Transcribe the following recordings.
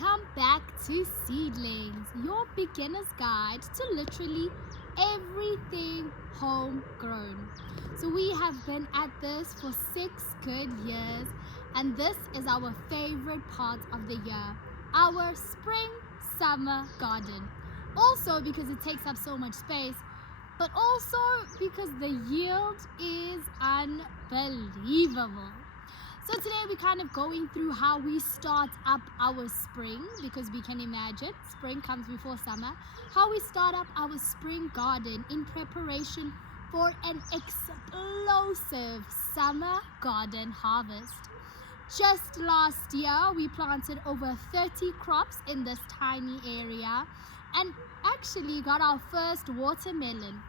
Welcome back to Seedlings, your beginner's guide to literally everything homegrown. So we have been at this for 6 good years, and this is our favorite part of the year, our spring summer garden. Also because it takes up so much space, but also because the yield is unbelievable. So today we're kind of going through how we start up our spring, because we can imagine spring comes before summer, how we start up our spring garden in preparation for an explosive summer garden harvest. Just last year we planted over 30 crops in this tiny area and actually got our first watermelon.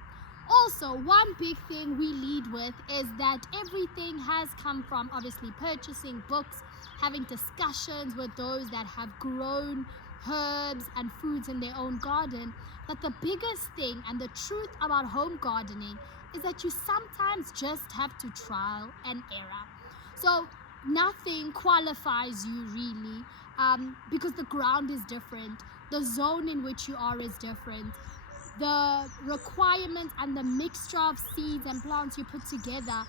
Also, one big thing we lead with is that everything has come from obviously purchasing books, having discussions with those that have grown herbs and foods in their own garden. But the biggest thing and the truth about home gardening is that you sometimes just have to trial and error. So nothing qualifies you really, because the ground is different, the zone in which you are is different. The requirements and the mixture of seeds and plants you put together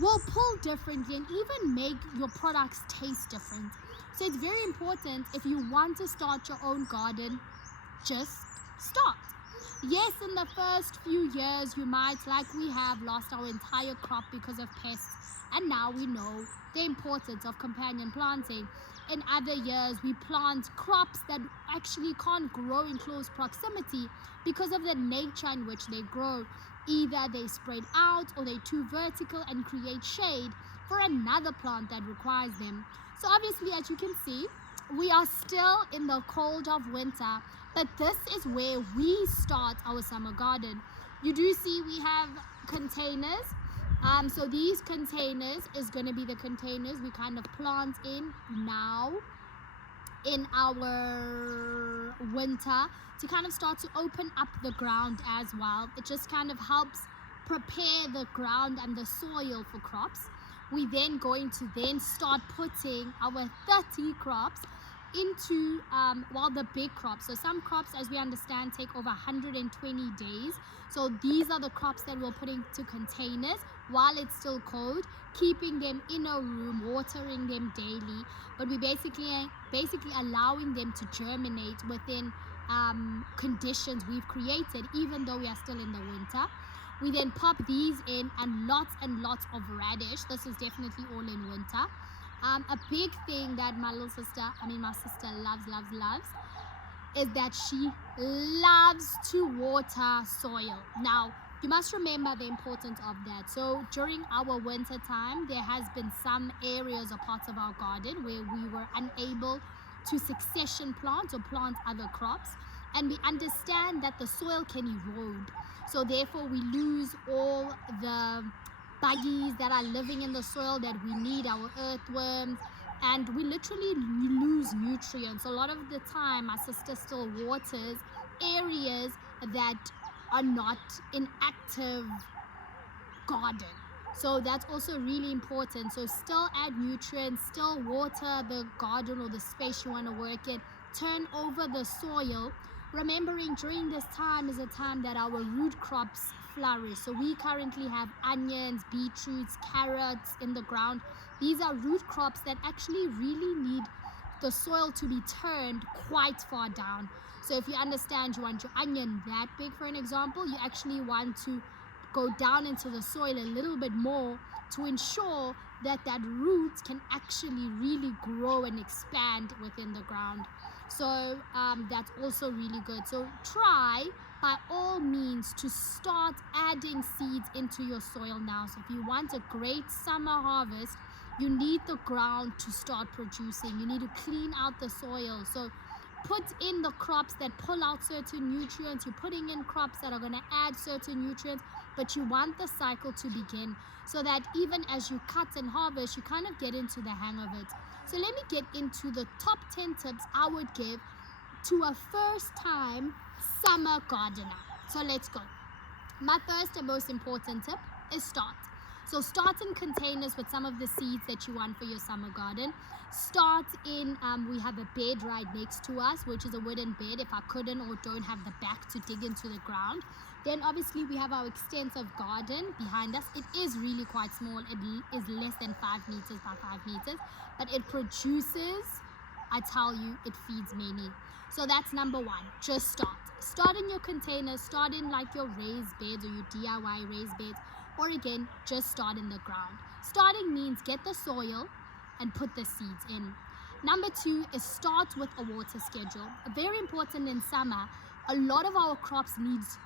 will pull differently and even make your products taste different. So it's very important, if you want to start your own garden, just start. Yes, in the first few years you might, like we have, lost our entire crop because of pests, and now we know the importance of companion planting. In other years we plant crops that actually can't grow in close proximity because of the nature in which they grow. Either they spread out or they're too vertical and create shade for another plant that requires them. So obviously, as you can see, we are still in the cold of winter, but this is where we start our summer garden. You do see we have containers. So these containers is going to be the containers we kind of plant in now in our winter to kind of start to open up the ground as well. It just kind of helps prepare the ground and the soil for crops. We then going to then start putting our 30 crops into the big crops. So some crops, as we understand, take over 120 days. So these are the crops that we'll put into containers while it's still cold, keeping them in a room, watering them daily, but we basically allowing them to germinate within conditions we've created, even though we are still in the winter. We then pop these in, and lots of radish. This is definitely all in winter. A big thing that my sister loves is that she loves to water soil. Now, you must remember the importance of that. So during our winter time, there has been some areas or parts of our garden where we were unable to succession plant or plant other crops, and we understand that the soil can erode. So therefore we lose all the buggies that are living in the soil that we need, our earthworms, and we literally lose nutrients. A lot of the time my sister still waters areas that are not in active garden. So that's also really important. So still add nutrients, still water the garden or the space you want to work in, turn over the soil, remembering during this time is a time that our root crops flourish. So we currently have onions, beetroots, carrots in the ground. These are root crops that actually really need the soil to be turned quite far down. So if you understand, you want your onion that big, for an example, you actually want to go down into the soil a little bit more to ensure that root can actually really grow and expand within the ground. So that's also really good. So try by all means to start adding seeds into your soil now. So if you want a great summer harvest, you need the ground to start producing. You need to clean out the soil. So put in the crops that pull out certain nutrients. You're putting in crops that are going to add certain nutrients, but you want the cycle to begin so that even as you cut and harvest, you kind of get into the hang of it. So let me get into the top 10 tips I would give to a first-time summer gardener. So let's go. My first and most important tip is start. So start in containers with some of the seeds that you want for your summer garden. Start in, we have a bed right next to us, which is a wooden bed. If I couldn't or don't have the back to dig into the ground, then obviously we have our extensive garden behind us. It is really quite small. It is less than 5 meters by 5 meters, but it produces, I tell you, it feeds many. So that's number one. Just start in your containers, start in like your raised beds or your DIY raised beds, or again, just start in the ground. Starting means get the soil and put the seeds in. Number two is start with a water schedule. Very important in summer. A lot of our crops needs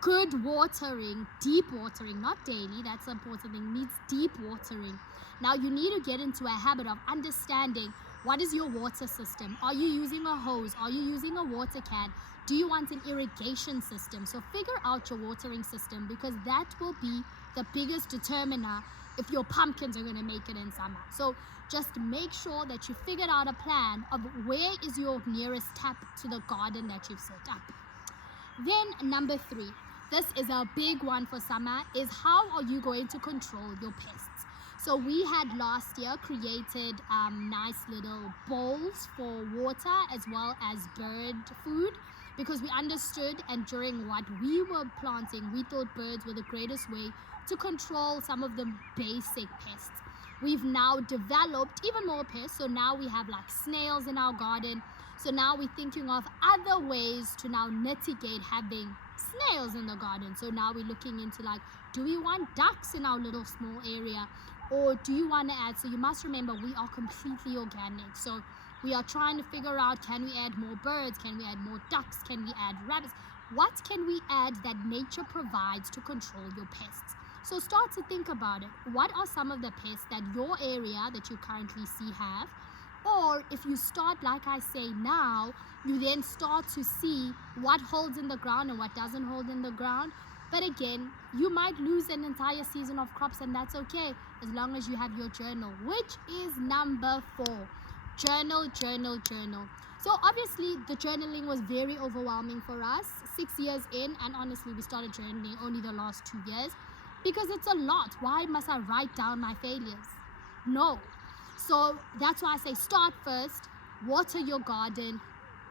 good watering, deep watering, not daily, that's the important thing, needs deep watering. Now you need to get into a habit of understanding what is your water system. Are you using a hose? Are you using a water can? Do you want an irrigation system? So figure out your watering system, because that will be the biggest determiner if your pumpkins are going to make it in summer. So just make sure that you figured out a plan of where is your nearest tap to the garden that you've set up. Then number three, this is a big one for summer, is how are you going to control your pests? So we had last year created nice little bowls for water as well as bird food, because we understood, and during what we were planting, we thought birds were the greatest way to control some of the basic pests. We've now developed even more pests, so now we have like snails in our garden. So now we're thinking of other ways to now mitigate having snails in the garden. So now we're looking into like, do we want ducks in our little small area? Or do you want to add, so you must remember we are completely organic. So we are trying to figure out, can we add more birds? Can we add more ducks? Can we add rabbits? What can we add that nature provides to control your pests? So start to think about it. What are some of the pests that your area that you currently see have? Or if you start, like I say now, you then start to see what holds in the ground and what doesn't hold in the ground. But again, you might lose an entire season of crops, and that's okay, as long as you have your journal, which is number 4. Journal, journal, journal. So obviously the journaling was very overwhelming for us 6 years in, and honestly we started journaling only the last 2 years, because it's a lot. Why must I write down my failures? No. So that's why I say start first, water your garden,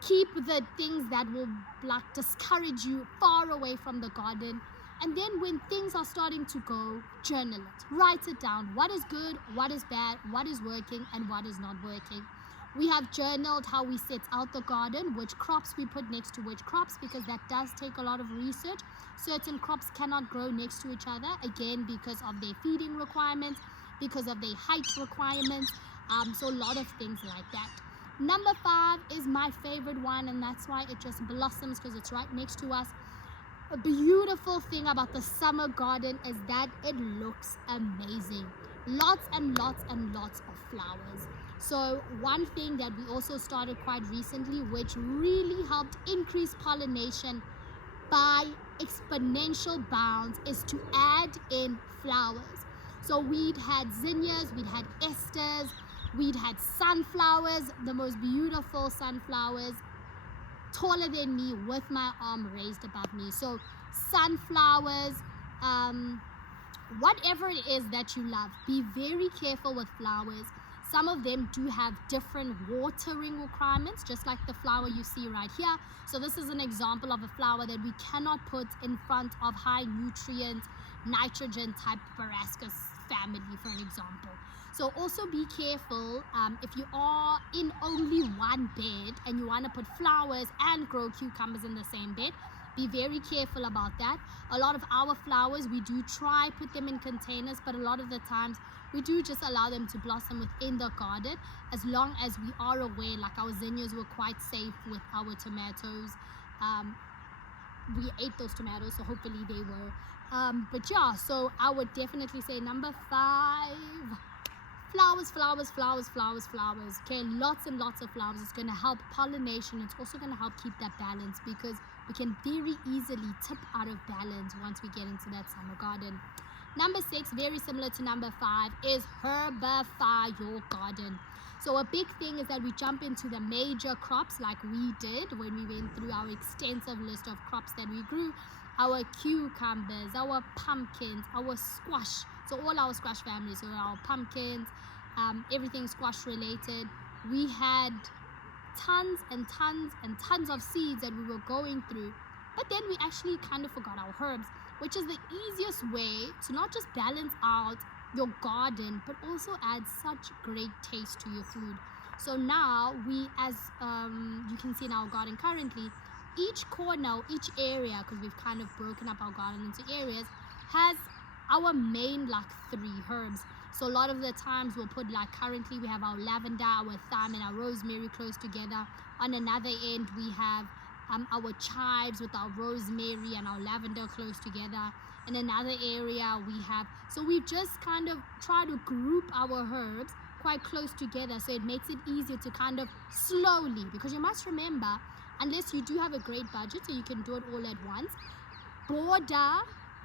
keep the things that will like discourage you far away from the garden, and then when things are starting to go, journal it, write it down. What is good, what is bad, what is working, and what is not working. We have journaled how we set out the garden, which crops we put next to which crops, because that does take a lot of research. Certain crops cannot grow next to each other, again because of their feeding requirements, because of their height requirements, so a lot of things like that. Number 5 is my favorite one, and that's why it just blossoms, because it's right next to us. A beautiful thing about the summer garden is that it looks amazing. Lots and lots and lots of flowers. So one thing that we also started quite recently, which really helped increase pollination by exponential bounds, is to add in flowers. So we'd had zinnias, we'd had asters, we'd had sunflowers, the most beautiful sunflowers, taller than me, with my arm raised above me. So sunflowers, whatever it is that you love, be very careful with flowers. Some of them do have different watering requirements, just like the flower you see right here. So this is an example of a flower that we cannot put in front of high nutrient, nitrogen type Parascus family, for an example. So also be careful if you are in only one bed and you want to put flowers and grow cucumbers in the same bed. Be very careful about that. A lot of our flowers, we do try put them in containers, but a lot of the times we do just allow them to blossom within the garden, as long as we are aware, like our zinnias were quite safe with our tomatoes. We ate those tomatoes, so hopefully they were. But yeah, so I would definitely say number 5, flowers, flowers, flowers, flowers, flowers. Okay, lots and lots of flowers. It's going to help pollination. It's also going to help keep that balance, because we can very easily tip out of balance once we get into that summer garden. Number 6, very similar to number 5, is herbify your garden. So a big thing is that we jump into the major crops like we did when we went through our extensive list of crops that we grew. our cucumbers, our pumpkins, our squash. So all our squash families, so our pumpkins, everything squash related. We had tons and tons and tons of seeds that we were going through. But then we actually kind of forgot our herbs, which is the easiest way to not just balance out your garden, but also add such great taste to your food. So now we, as you can see in our garden currently, each corner, each area, because we've kind of broken up our garden into areas, has our main like 3 herbs. So a lot of the times we'll put, like currently we have our lavender, our thyme and our rosemary close together. On another end we have our chives with our rosemary and our lavender close together. In another area we have, so we just kind of try to group our herbs quite close together, so it makes it easier to kind of slowly, because you must remember, unless you do have a great budget so you can do it all at once, border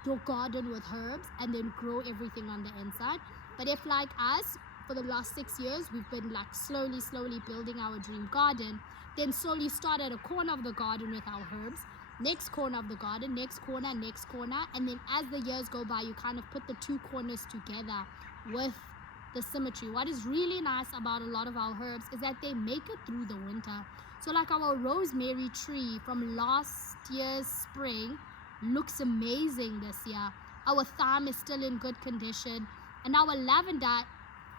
your garden with herbs and then grow everything on the inside. But if like us, for the last 6 years, we've been like slowly building our dream garden, then slowly start at a corner of the garden with our herbs, next corner of the garden, next corner, and then as the years go by, you kind of put the 2 corners together with the symmetry. What is really nice about a lot of our herbs is that they make it through the winter. So like our rosemary tree from last year's spring looks amazing this year. Our thyme is still in good condition, and our lavender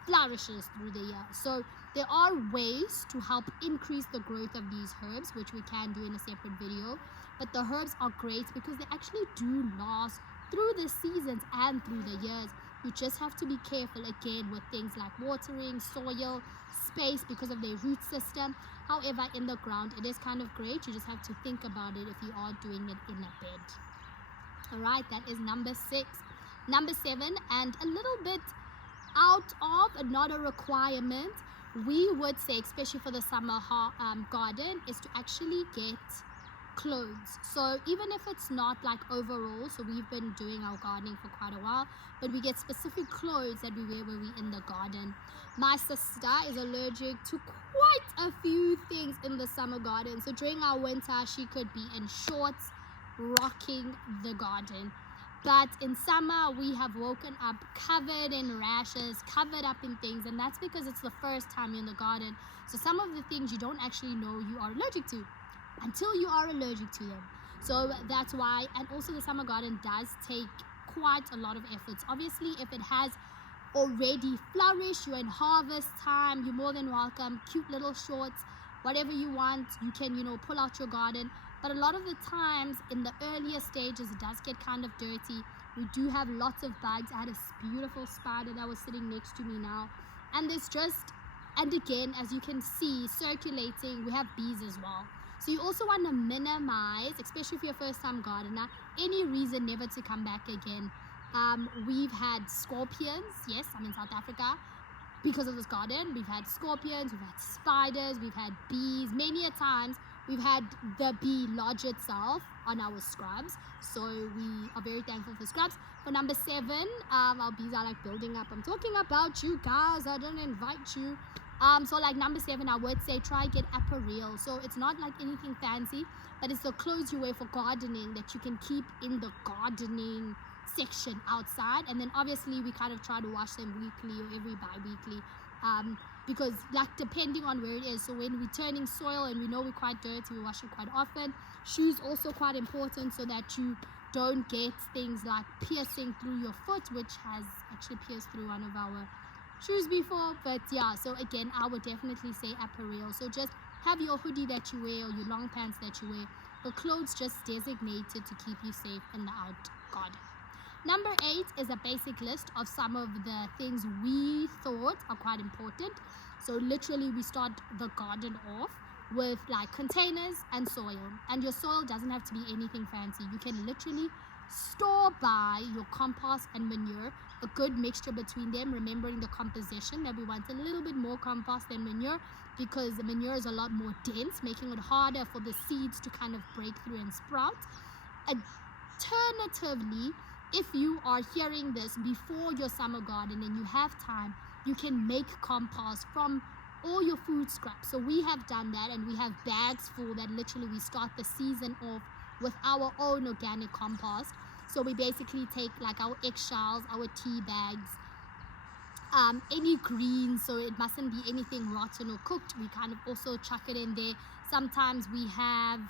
flourishes through the year. So there are ways to help increase the growth of these herbs, which we can do in a separate video. But the herbs are great because they actually do last through the seasons and through the years. You just have to be careful again with things like watering, soil, space, because of their root system. However, in the ground it is kind of great. You just have to think about it if you are doing it in a bed. Alright, that is number 6. Number 7, and a little bit out of, not a requirement, we would say, especially for the summer garden, is to actually get clothes. So even if it's not like overall, so we've been doing our gardening for quite a while, but we get specific clothes that we wear when we're in the garden. My sister is allergic to quite a few things in the summer garden, so during our winter she could be in shorts rocking the garden. But in summer we have woken up covered in rashes, covered up in things, and that's because it's the first time you're in the garden. So some of the things you don't actually know you are allergic to until you are allergic to them. So that's why, and also the summer garden does take quite a lot of efforts. Obviously, if it has already flourished, you're in harvest time, you're more than welcome. Cute little shorts, whatever you want, you can, pull out your garden. But a lot of the times in the earlier stages it does get kind of dirty. We do have lots of bugs. I had a beautiful spider that was sitting next to me now, and there's just, and again, as you can see circulating, we have bees as well. So you also want to minimize, especially if you're a first time gardener, any reason never to come back again. We've had scorpions. Yes, I'm in South Africa. Because of this garden, we've had scorpions, we've had spiders, we've had bees. Many a times we've had the bee lodge itself on our scrubs. So we are very thankful for scrubs. For number 7, our bees are like building up. I'm talking about you guys, I didn't invite you. So like number 7, I would say try get apparel. So it's not like anything fancy, but it's the clothes you wear for gardening that you can keep in the gardening section outside. And then obviously we kind of try to wash them weekly or every bi-weekly, because like depending on where it is. So when we're turning soil and we know we're quite dirty, we wash it quite often. Shoes also quite important, so that you don't get things like piercing through your foot, which has actually pierced through one of our shoes before. But yeah, so again, I would definitely say apparel. So just have your hoodie that you wear or your long pants that you wear, the clothes just designated to keep you safe in the out garden. Number 8 is a basic list of some of the things we thought are quite important. So literally we start the garden off with like containers and soil, and your soil doesn't have to be anything fancy. You can literally store by your compost and manure, a good mixture between them, remembering the composition that we want a little bit more compost than manure, because the manure is a lot more dense, making it harder for the seeds to kind of break through and sprout. Alternatively, if you are hearing this before your summer garden and you have time, you can make compost from all your food scraps. So we have done that, and we have bags full that literally we start the season off with our own organic compost. So we basically take like our eggshells, our tea bags, any greens, so it mustn't be anything rotten or cooked. We kind of also chuck it in there. Sometimes we have,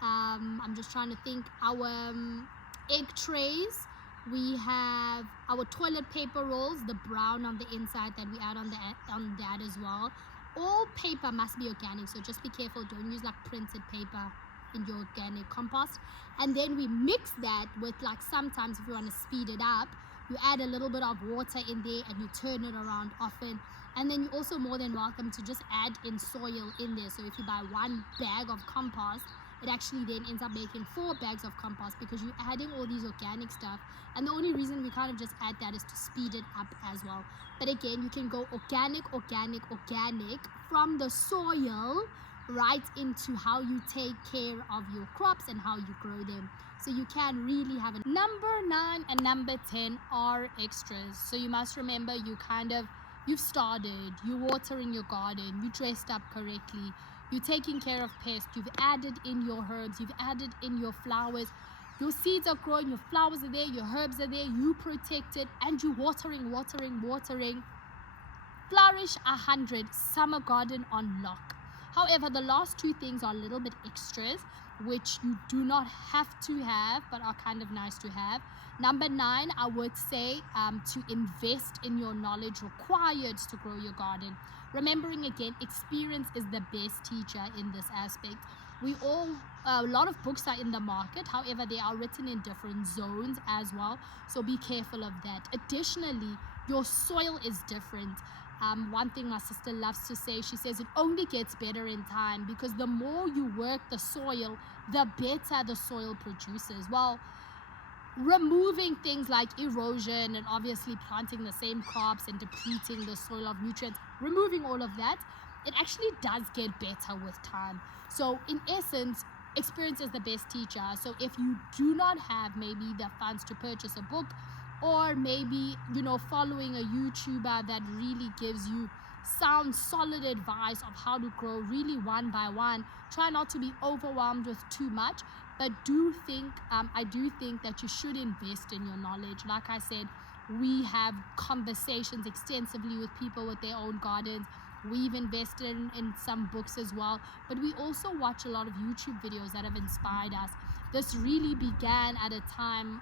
I'm just trying to think, our egg trays. We have our toilet paper rolls, the brown on the inside that we add on that as well. All paper must be organic, so just be careful. Don't use like printed paper in your organic compost. And then we mix that with, like, sometimes if you want to speed it up, you add a little bit of water in there and you turn it around often. And then you're also more than welcome to just add in soil in there. So if you buy 1 bag of compost, it actually then ends up making 4 bags of compost, because you're adding all these organic stuff. And the only reason we kind of just add that is to speed it up as well. But again, you can go organic from the soil right into how you take care of your crops and how you grow them. So you can really have it. Number 9 and number 10 are extras. So you must remember, you've started, you're watering your garden, you dressed up correctly, you're taking care of pests, you've added in your herbs, you've added in your flowers, your seeds are growing, your flowers are there, your herbs are there, you protect it, and you watering. Flourish 100, summer garden on lock. However, the last 2 things are a little bit extras, which you do not have to have, but are kind of nice to have. Number 9, I would say to invest in your knowledge required to grow your garden. Remembering again, experience is the best teacher in this aspect. A lot of books are in the market, however, they are written in different zones as well, so be careful of that. Additionally, your soil is different. One thing my sister loves to say, she says it only gets better in time, because the more you work the soil, the better the soil produces. Well, removing things like erosion and obviously planting the same crops and depleting the soil of nutrients, removing all of that, it actually does get better with time. So in essence, experience is the best teacher. So if you do not have maybe the funds to purchase a book, or maybe, following a YouTuber that really gives you sound, solid advice of how to grow really one by one, try not to be overwhelmed with too much. But I do think that you should invest in your knowledge. Like I said, we have conversations extensively with people with their own gardens. We've invested in some books as well, but we also watch a lot of YouTube videos that have inspired us. This really began at a time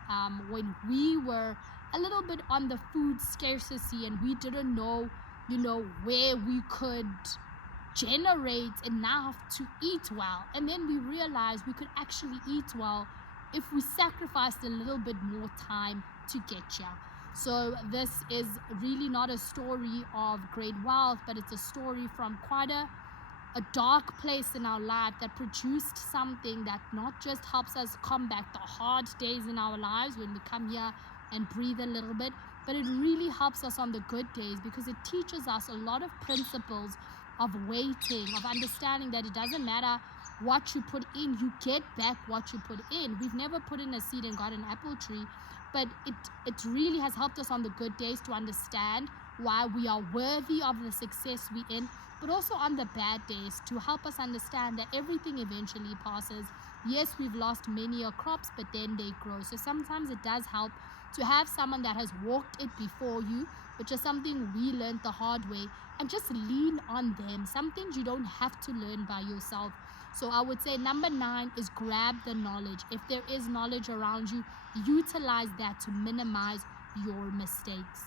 when we were a little bit on the food scarcity, and we didn't know, where we could generate enough to eat well. And then we realized we could actually eat well if we sacrificed a little bit more time to get here. So this is really not a story of great wealth, but it's a story from quite a dark place in our life that produced something that not just helps us combat the hard days in our lives when we come here and breathe a little bit, but it really helps us on the good days, because it teaches us a lot of principles of waiting, of understanding that it doesn't matter what you put in, you get back what you put in. We've never put in a seed and got an apple tree, but it really has helped us on the good days to understand why we are worthy of the success we're in, but also on the bad days to help us understand that everything eventually passes. Yes, we've lost many crops, but then they grow. So sometimes it does help to have someone that has walked it before you, which is something we learned the hard way, and just lean on them. Some things you don't have to learn by yourself. So I would say number 9 is grab the knowledge. If there is knowledge around you, utilize that to minimize your mistakes.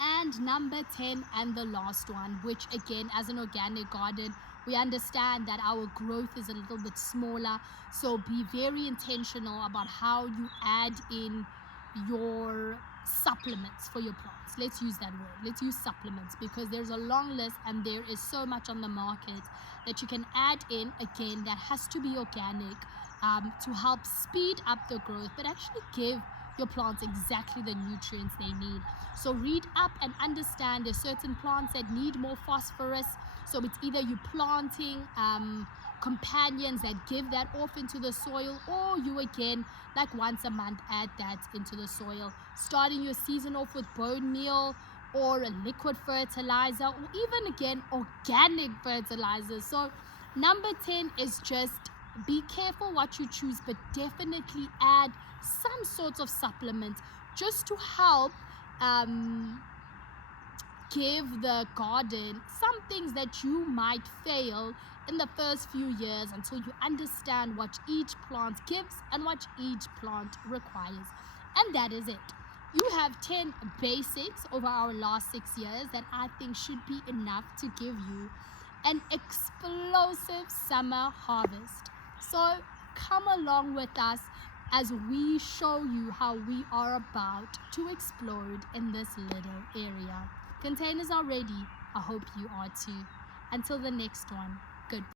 And number 10, and the last one, which again, as an organic garden, we understand that our growth is a little bit smaller. So be very intentional about how you add in your supplements for your plants. Let's use that word. Let's use supplements, because there's a long list and there is so much on the market that you can add in, again, that has to be organic, to help speed up the growth, but actually give your plants exactly the nutrients they need. So read up and understand there's certain plants that need more phosphorus. So it's either you planting companions that give that off into the soil, or you again, like once a month, add that into the soil. Starting your season off with bone meal or a liquid fertilizer, or even again organic fertilizers. So number 10 is just be careful what you choose, but definitely add some sorts of supplements just to help give the garden some things that you might fail in the first few years until you understand what each plant gives and what each plant requires. And that is it. You have 10 basics over our last 6 years that I think should be enough to give you an explosive summer harvest. So come along with us as we show you how we are about to explode in this little area. Containers are ready. I hope you are too. Until the next one, goodbye.